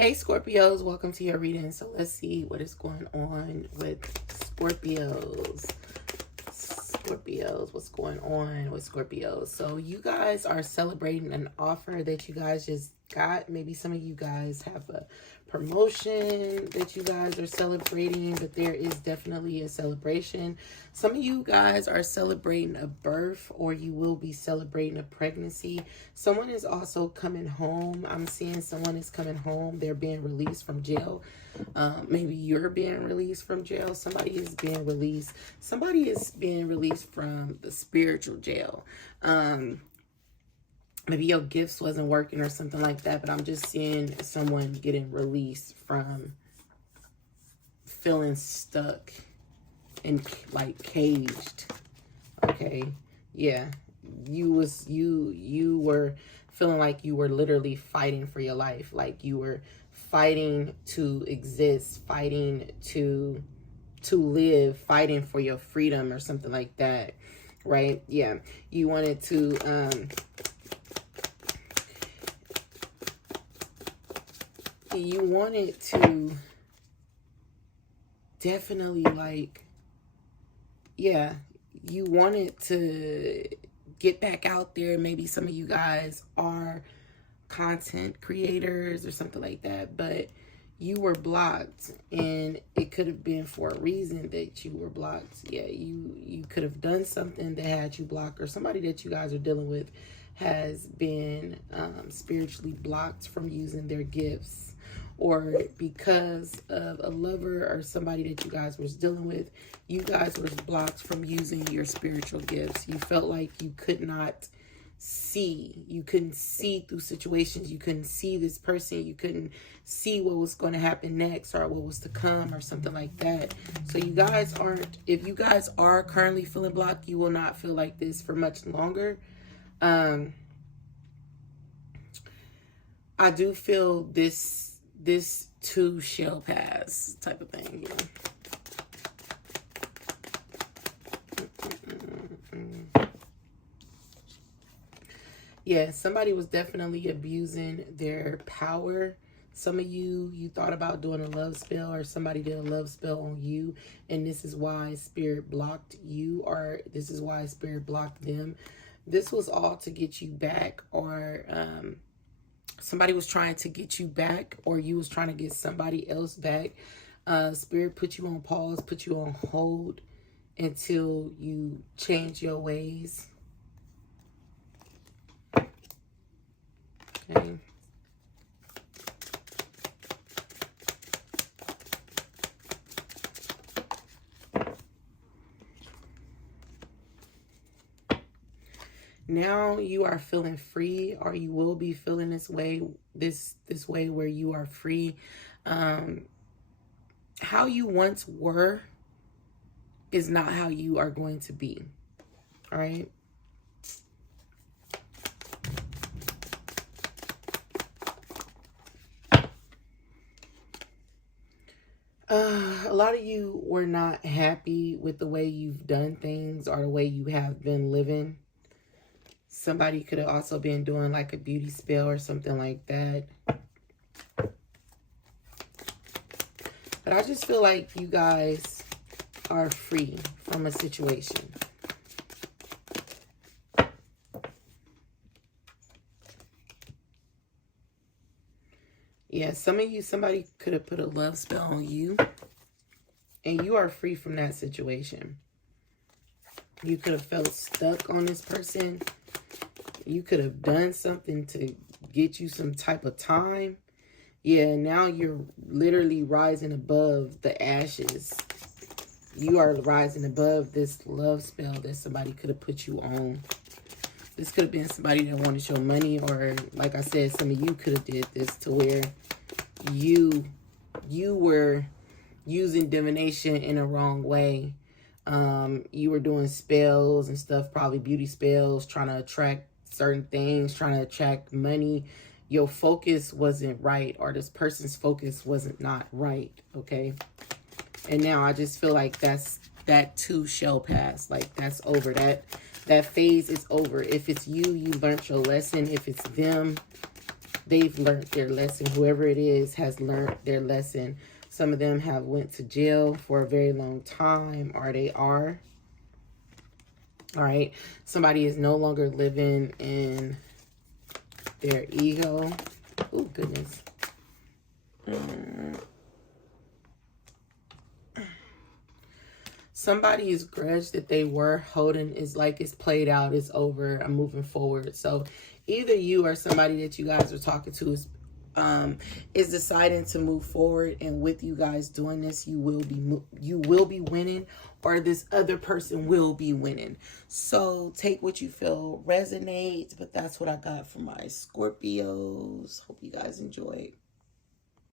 Hey Scorpios, welcome to your reading. So let's see what is going on with Scorpios. What's going on with Scorpios? So you guys are celebrating an offer that you guys just got. Maybe some of you guys have a promotion that you guys are celebrating, but there is definitely a celebration. Some of you guys are celebrating a birth, or you will be celebrating a pregnancy. Someone is also coming home. I'm seeing someone is coming home. They're being released from jail. Maybe you're being released from jail. Somebody is being released. Somebody is being released from the spiritual jail. Maybe your gifts wasn't working or something like that, but I'm just seeing someone getting released from feeling stuck and like caged. Okay. Yeah. You were feeling like you were literally fighting for your life. Like you were fighting to exist, fighting to live, fighting for your freedom or something like that. Right? Yeah. You wanted to you wanted to definitely, like, yeah, you wanted to get back out there. Maybe some of you guys are content creators or something like that, but you were blocked, and it could have been for a reason that you were blocked. Yeah, you could have done something that had you blocked, or somebody that you guys are dealing with has been spiritually blocked from using their gifts, or because of a lover or somebody that you guys was dealing with, you guys were blocked from using your spiritual gifts. You felt like you could not see. You couldn't see through situations. You couldn't see this person. You couldn't see what was going to happen next or what was to come or something like that. So you guys aren't, if you guys are currently feeling blocked, you will not feel like this for much longer. I do feel this too shall pass type of thing, Yeah, somebody was definitely abusing their power. Some of you thought about doing a love spell, or somebody did a love spell on you, and this is why Spirit blocked you, or this is why Spirit blocked them. This was all to get you back, or somebody was trying to get you back, or you was trying to get somebody else back. Spirit put you on pause, put you on hold until you change your ways. Okay. Now you are feeling free, or you will be feeling this way, this way where you are free. How you once were is not how you are going to be. All right. A lot of you were not happy with the way you've done things or the way you have been living. Somebody could have also been doing like a beauty spell or something like that. But I just feel like you guys are free from a situation. Yeah, some of you, somebody could have put a love spell on you, and you are free from that situation. You could have felt stuck on this person. You could have done something to get you some type of time. Yeah, now you're literally rising above the ashes. You are rising above this love spell that somebody could have put you on. This could have been somebody that wanted your money, or like I said, some of you could have did this to where you were using divination in a wrong way. You were doing spells and stuff, probably beauty spells, trying to attract certain things, trying to attract money. Your focus wasn't right, or this person's focus wasn't not right, okay? And now I just feel like that too shall pass. Like that's over. That phase is over. If it's you, you learned your lesson. If it's them, they've learned their lesson. Whoever it is has learned their lesson. Some of them have went to jail for a very long time, or they are. All right. Somebody is no longer living in their ego. Oh, goodness. Somebody's grudge that they were holding is like it's played out, it's over, I'm moving forward. So either you or somebody that you guys are talking to is deciding to move forward, and with you guys doing this, you will be winning, or this other person will be winning. So take what you feel resonates, but that's what I got for my Scorpios. Hope you guys enjoyed.